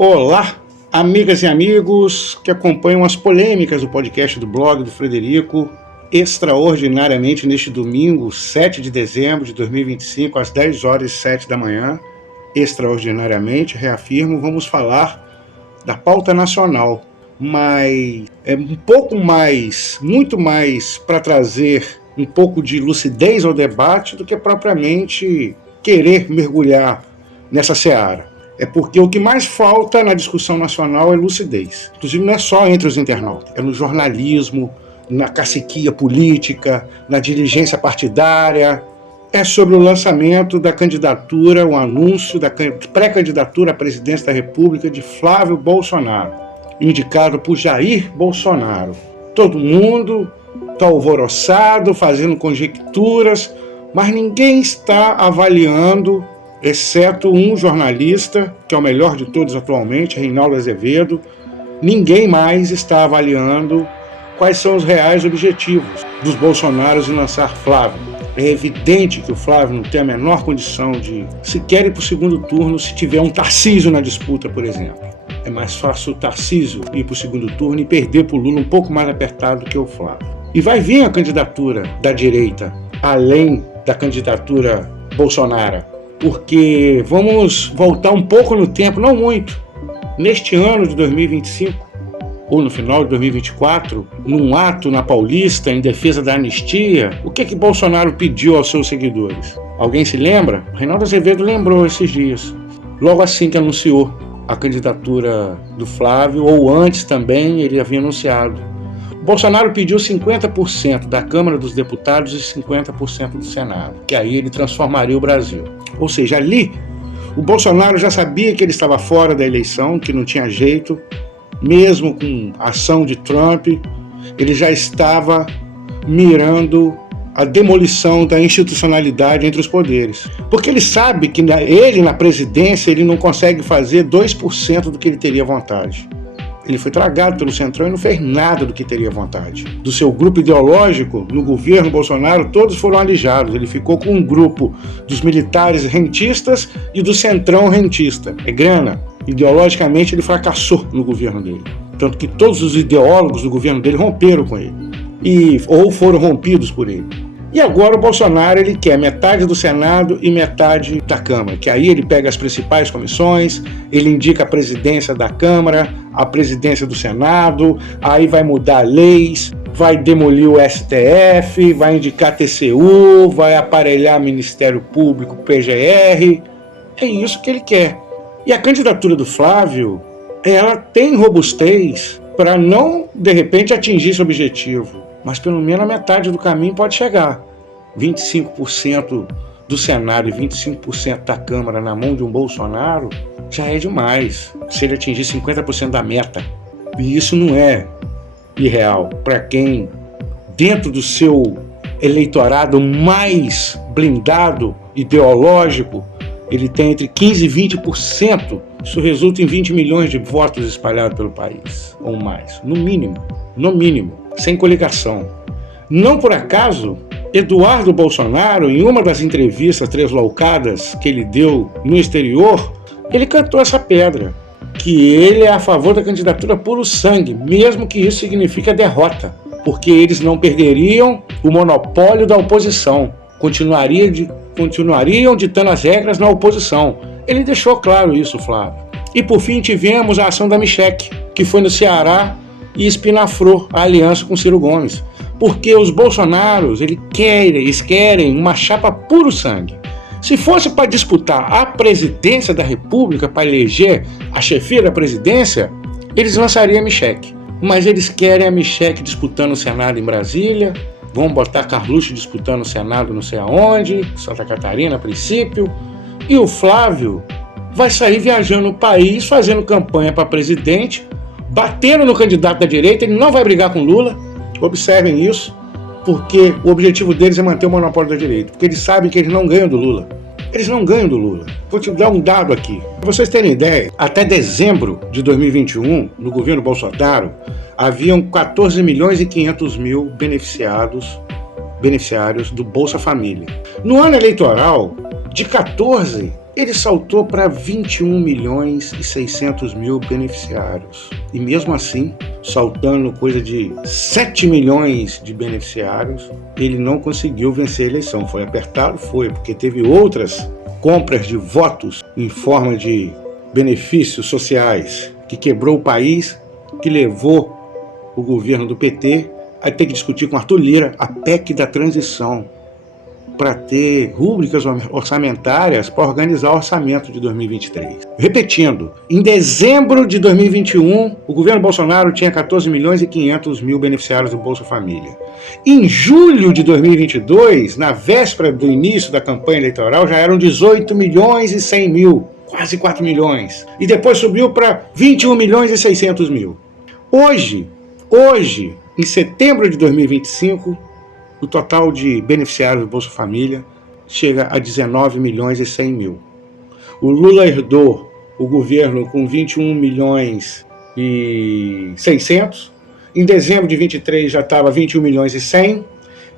Olá, amigas e amigos que acompanham as polêmicas do podcast do blog do Frederico, extraordinariamente neste domingo, 7 de dezembro de 2025, às 10h07 da manhã, extraordinariamente, reafirmo, vamos falar da pauta nacional, mas é um pouco mais, muito mais para trazer um pouco de lucidez ao debate do que propriamente querer mergulhar nessa seara. É porque o que mais falta na discussão nacional é lucidez. Inclusive não é só entre os internautas, é no jornalismo, na caciquia política, na dirigência partidária. É sobre o lançamento da candidatura, o anúncio da pré-candidatura à presidência da República de Flávio Bolsonaro, indicado por Jair Bolsonaro. Todo mundo está alvoroçado, fazendo conjecturas, mas ninguém está avaliando, exceto um jornalista, que é o melhor de todos atualmente, Reinaldo Azevedo. Ninguém mais está avaliando quais são os reais objetivos dos bolsonaros em lançar Flávio. É evidente que o Flávio não tem a menor condição de sequer ir para o segundo turno se tiver um Tarcísio na disputa, por exemplo. É mais fácil o Tarcísio ir para o segundo turno e perder para o Lula um pouco mais apertado do que o Flávio. E vai vir a candidatura da direita, além da candidatura Bolsonaro. Porque vamos voltar um pouco no tempo, não muito. Neste ano de 2025, ou no final de 2024, num ato na Paulista em defesa da anistia, o que Bolsonaro pediu aos seus seguidores? Alguém se lembra? Reinaldo Azevedo lembrou esses dias. Logo assim que anunciou a candidatura do Flávio, ou antes também ele havia anunciado. Bolsonaro pediu 50% da Câmara dos Deputados e 50% do Senado, que aí ele transformaria o Brasil. Ou seja, ali o Bolsonaro já sabia que ele estava fora da eleição, que não tinha jeito, mesmo com a ação de Trump, ele já estava mirando a demolição da institucionalidade entre os poderes. Porque ele sabe que ele, na presidência, ele não consegue fazer 2% do que ele teria vontade. Ele foi tragado pelo Centrão e não fez nada do que teria vontade. Do seu grupo ideológico, no governo Bolsonaro, todos foram alijados. Ele ficou com um grupo dos militares rentistas e do Centrão rentista. É grana. Ideologicamente, ele fracassou no governo dele. Tanto que todos os ideólogos do governo dele romperam com ele. Ou foram rompidos por ele. E agora o Bolsonaro ele quer metade do Senado e metade da Câmara, que aí ele pega as principais comissões, ele indica a presidência da Câmara, a presidência do Senado, aí vai mudar leis, vai demolir o STF, vai indicar TCU, vai aparelhar Ministério Público, PGR. É isso que ele quer. E a candidatura do Flávio, ela tem robustez para não, de repente, atingir esse objetivo. Mas pelo menos a metade do caminho pode chegar. 25% do Senado e 25% da Câmara na mão de um Bolsonaro já é demais, se ele atingir 50% da meta. E isso não é irreal para quem, dentro do seu eleitorado mais blindado, ideológico, ele tem entre 15% e 20%. Isso resulta em 20 milhões de votos espalhados pelo país, ou mais, no mínimo, sem coligação. Não por acaso, Eduardo Bolsonaro, em uma das entrevistas tresloucadas que ele deu no exterior, ele cantou essa pedra, que ele é a favor da candidatura puro sangue, mesmo que isso signifique a derrota, porque eles não perderiam o monopólio da oposição, continuariam ditando as regras na oposição. Ele deixou claro isso, Flávio. E por fim tivemos a ação da Micheque, que foi no Ceará e espinafrou a aliança com Ciro Gomes. Porque os bolsonaros, eles querem uma chapa puro sangue. Se fosse para disputar a presidência da República, para eleger a chefia da presidência, eles lançariam a Micheque. Mas eles querem a Micheque disputando o Senado em Brasília, vão botar Carluxo disputando o Senado não sei aonde, Santa Catarina a princípio, e o Flávio vai sair viajando o país, fazendo campanha para presidente, batendo no candidato da direita. Ele não vai brigar com Lula, observem isso, porque o objetivo deles é manter o monopólio da direita, porque eles sabem que eles não ganham do Lula. Eles não ganham do Lula. Vou te dar um dado aqui. Para vocês terem ideia, até dezembro de 2021, no governo Bolsonaro, haviam 14 milhões e 500 mil beneficiários do Bolsa Família. No ano eleitoral, de 14, ele saltou para 21 milhões e 600 mil beneficiários. E mesmo assim, saltando coisa de 7 milhões de beneficiários, ele não conseguiu vencer a eleição. Foi apertado? Foi, porque teve outras compras de votos em forma de benefícios sociais que quebrou o país, que levou o governo do PT a ter que discutir com Arthur Lira a PEC da transição, para ter rúbricas orçamentárias para organizar o orçamento de 2023. Repetindo, em dezembro de 2021, o governo Bolsonaro tinha 14 milhões e 500 mil beneficiários do Bolsa Família. Em julho de 2022, na véspera do início da campanha eleitoral, já eram 18 milhões e 100 mil, quase 4 milhões. E depois subiu para 21 milhões e 600 mil. Hoje, em setembro de 2025, o total de beneficiários do Bolsa Família chega a 19 milhões e 100 mil. O Lula herdou o governo com 21 milhões e 600. Em dezembro de 23 já estava 21 milhões e 100.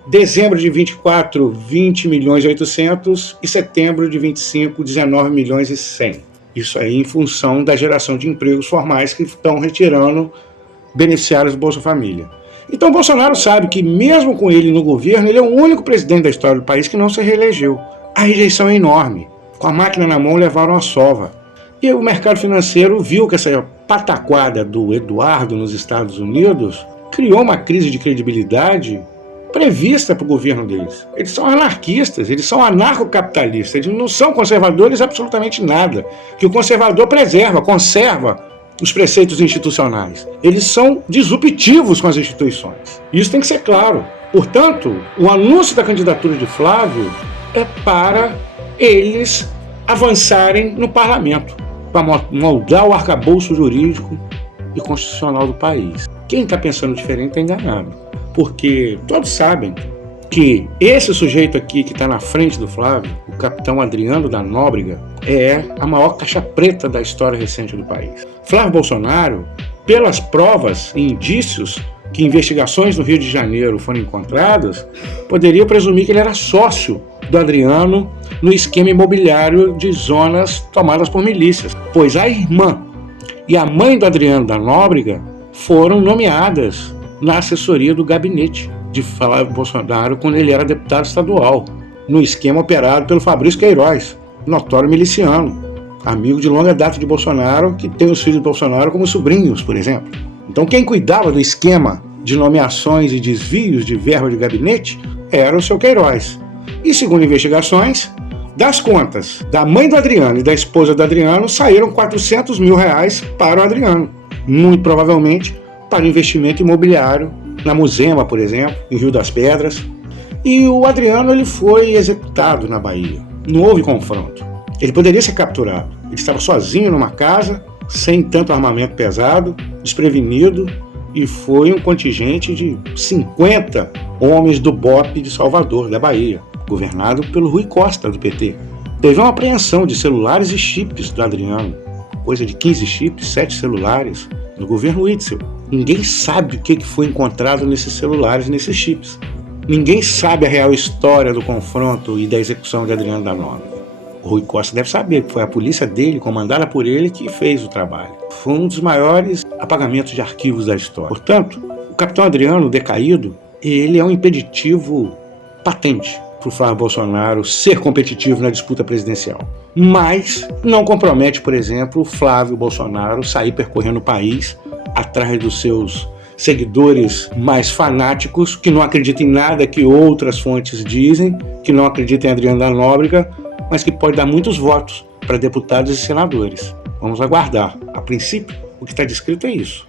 Dezembro de 24, 20 milhões e 800. E setembro de 25, 19 milhões e 100. Isso aí em função da geração de empregos formais que estão retirando beneficiários do Bolsa Família. Então Bolsonaro sabe que mesmo com ele no governo, ele é o único presidente da história do país que não se reelegeu. A rejeição é enorme. Com a máquina na mão levaram a sova. E o mercado financeiro viu que essa pataquada do Eduardo nos Estados Unidos criou uma crise de credibilidade prevista para o governo deles. Eles são anarquistas, eles são anarcocapitalistas, eles não são conservadores absolutamente nada. Que o conservador conserva os preceitos institucionais. Eles são disruptivos com as instituições. Isso tem que ser claro. Portanto, o anúncio da candidatura de Flávio é para eles avançarem no parlamento, para moldar o arcabouço jurídico e constitucional do país. Quem está pensando diferente está enganado, porque todos sabem que esse sujeito aqui que está na frente do Flávio, o capitão Adriano da Nóbrega, é a maior caixa preta da história recente do país. Flávio Bolsonaro, pelas provas e indícios que investigações no Rio de Janeiro foram encontradas, poderia presumir que ele era sócio do Adriano no esquema imobiliário de zonas tomadas por milícias, pois a irmã e a mãe do Adriano da Nóbrega foram nomeadas na assessoria do gabinete de Flávio Bolsonaro quando ele era deputado estadual, no esquema operado pelo Fabrício Queiroz, notório miliciano, amigo de longa data de Bolsonaro, que tem os filhos de Bolsonaro como sobrinhos, por exemplo. Então quem cuidava do esquema de nomeações e desvios de verba de gabinete era o seu Queiroz. E segundo investigações, das contas da mãe do Adriano e da esposa do Adriano, saíram 400 mil reais para o Adriano, muito provavelmente para investimento imobiliário na Muzema, por exemplo, em Rio das Pedras. E o Adriano ele foi executado na Bahia. Não houve confronto. Ele poderia ser capturado. Ele estava sozinho numa casa, sem tanto armamento pesado, desprevenido, e foi um contingente de 50 homens do BOPE de Salvador, da Bahia, governado pelo Rui Costa, do PT. Teve uma apreensão de celulares e chips do Adriano, coisa de 15 chips, 7 celulares, no governo Witzel. Ninguém sabe o que foi encontrado nesses celulares e nesses chips. Ninguém sabe a real história do confronto e da execução de Adriano da Nóbrega. O Rui Costa deve saber que foi a polícia dele, comandada por ele, que fez o trabalho. Foi um dos maiores apagamentos de arquivos da história. Portanto, o capitão Adriano, decaído, ele é um impeditivo patente para o Flávio Bolsonaro ser competitivo na disputa presidencial. Mas não compromete, por exemplo, o Flávio Bolsonaro sair percorrendo o país atrás dos seus seguidores mais fanáticos, que não acreditam em nada que outras fontes dizem, que não acreditam em Adriano da Nóbrega, mas que pode dar muitos votos para deputados e senadores. Vamos aguardar. A princípio, o que está descrito é isso.